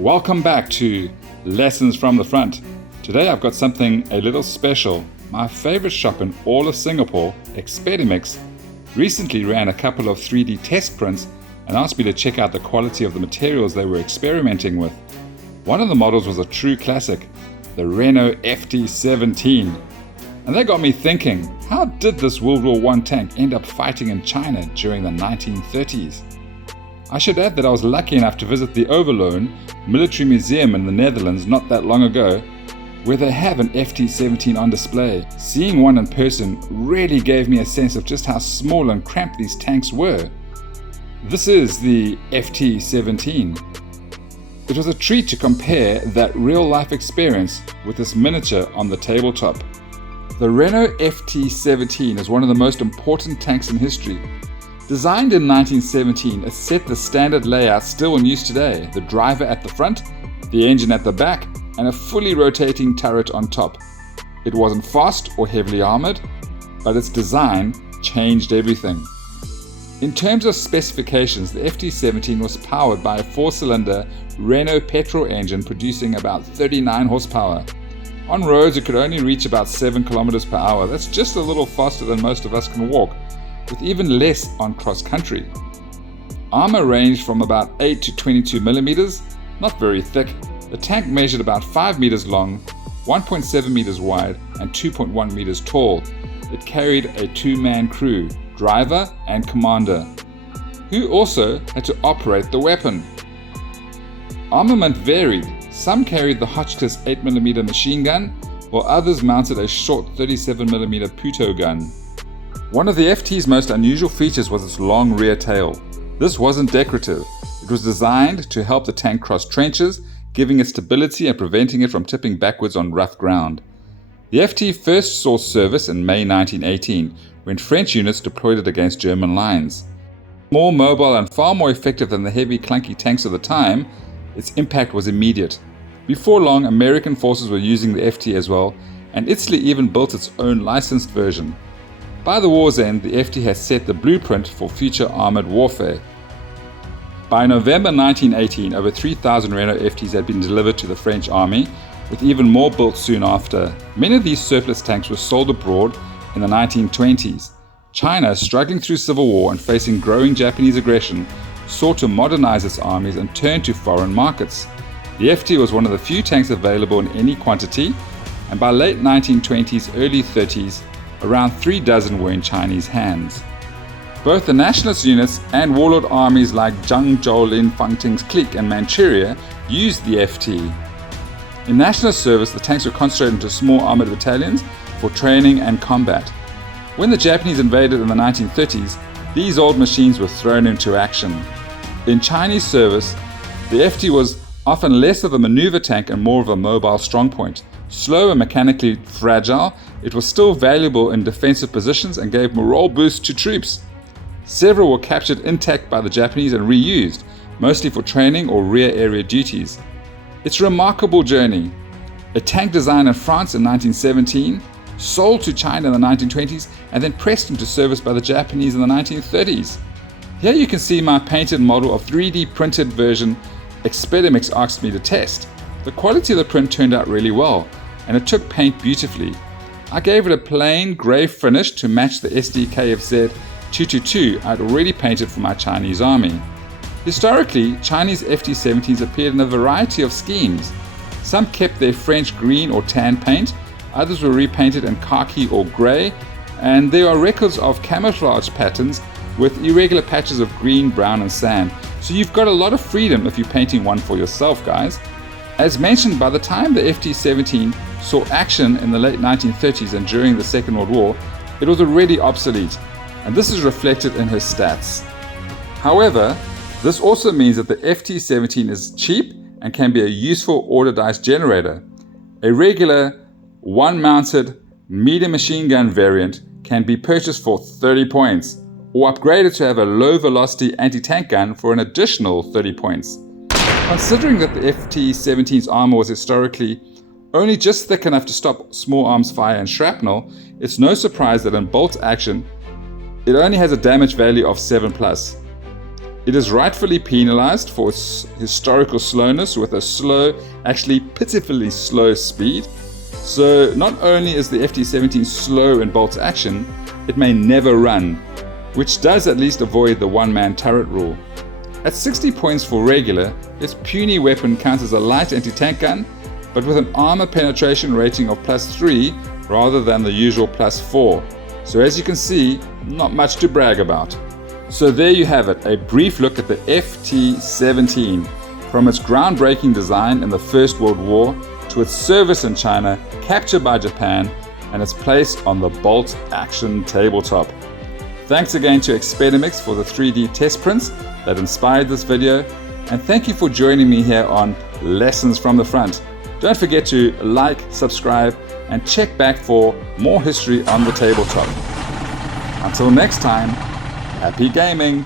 Welcome back to Lessons from the Front. Today I've got something a little special. My favorite shop in all of Singapore, Expedimix, recently ran a couple of 3D test prints and asked me to check out the quality of the materials they were experimenting with. One of the models was a true classic, the Renault FT17. And that got me thinking, how did this World War I tank end up fighting in China during the 1930s? I should add that I was lucky enough to visit the Overloon Military Museum in the Netherlands not that long ago, where they have an FT17 on display. Seeing one in person really gave me a sense of just how small and cramped these tanks were. This is the FT17. It was a treat to compare that real-life experience with this miniature on the tabletop. The Renault FT17 is one of the most important tanks in history. Designed in 1917, it set the standard layout still in use today: the driver at the front, the engine at the back, and a fully rotating turret on top. It wasn't fast or heavily armored, but its design changed everything. In terms of specifications, the FT17 was powered by a 4-cylinder Renault petrol engine producing about 39 horsepower. On roads, it could only reach about 7 kilometers per hour. That's just a little faster than most of us can walk, with even less on cross-country. Armor ranged from about 8 to 22 millimeters, not very thick. The tank measured about 5 meters long, 1.7 meters wide, and 2.1 meters tall. It carried a 2-man crew, driver and commander, who also had to operate the weapon. Armament varied. Some carried the Hotchkiss 8mm machine gun, while others mounted a short 37mm Puto gun. One of the FT's most unusual features was its long rear tail. This wasn't decorative. It was designed to help the tank cross trenches, giving it stability and preventing it from tipping backwards on rough ground. The FT first saw service in May 1918, when French units deployed it against German lines. More mobile and far more effective than the heavy, clunky tanks of the time, its impact was immediate. Before long, American forces were using the FT as well, and Italy even built its own licensed version. By the war's end, the FT had set the blueprint for future armored warfare. By November 1918, over 3,000 Renault FTs had been delivered to the French army, with even more built soon after. Many of these surplus tanks were sold abroad in the 1920s. China, struggling through civil war and facing growing Japanese aggression, sought to modernize its armies and turn to foreign markets. The FT was one of the few tanks available in any quantity, and by late 1920s, early 30s, around 3 dozen were in Chinese hands. Both the nationalist units and warlord armies like Zhang Zhou-Lin Fangting's clique in Manchuria used the FT. In nationalist service, the tanks were concentrated into small armored battalions for training and combat. When the Japanese invaded in the 1930s, these old machines were thrown into action. In Chinese service, the FT was often less of a maneuver tank and more of a mobile strongpoint. Slow and mechanically fragile, it was still valuable in defensive positions and gave morale boosts to troops. Several were captured intact by the Japanese and reused, mostly for training or rear area duties. It's a remarkable journey. A tank designed in France in 1917, sold to China in the 1920s, and then pressed into service by the Japanese in the 1930s. Here you can see my painted model of 3D printed version Expedimix asked me to test. The quality of the print turned out really well, and it took paint beautifully. I gave it a plain grey finish to match the SDKFZ 222 I'd already painted for my Chinese army. Historically, Chinese FT-17s appeared in a variety of schemes. Some kept their French green or tan paint, others were repainted in khaki or grey, and there are records of camouflage patterns with irregular patches of green, brown and sand. So you've got a lot of freedom if you're painting one for yourself, guys. As mentioned, by the time the FT-17 saw action in the late 1930s and during the Second World War, it was already obsolete, and this is reflected in her stats. However, this also means that the FT-17 is cheap and can be a useful order dice generator. A regular one-mounted medium machine gun variant can be purchased for 30 points, or upgraded to have a low-velocity anti-tank gun for an additional 30 points. Considering that the FT-17's armor was historically only just thick enough to stop small arms fire and shrapnel, it's no surprise that in bolt action, it only has a damage value of 7+. It is rightfully penalized for its historical slowness with a slow, actually pitifully slow speed. So not only is the FT-17 slow in bolt action, it may never run, which does at least avoid the one-man turret rule. At 60 points for regular, this puny weapon counts as a light anti-tank gun, but with an armor penetration rating of +3 rather than the usual +4. So as you can see, not much to brag about. So there you have it, a brief look at the FT-17, from its groundbreaking design in the First World War to its service in China, capture by Japan, and its place on the bolt action tabletop. Thanks again to Expedimix for the 3D test prints that inspired this video, and thank you for joining me here on Lessons from the Front. Don't forget to like, subscribe, and check back for more history on the tabletop. Until next time, happy gaming!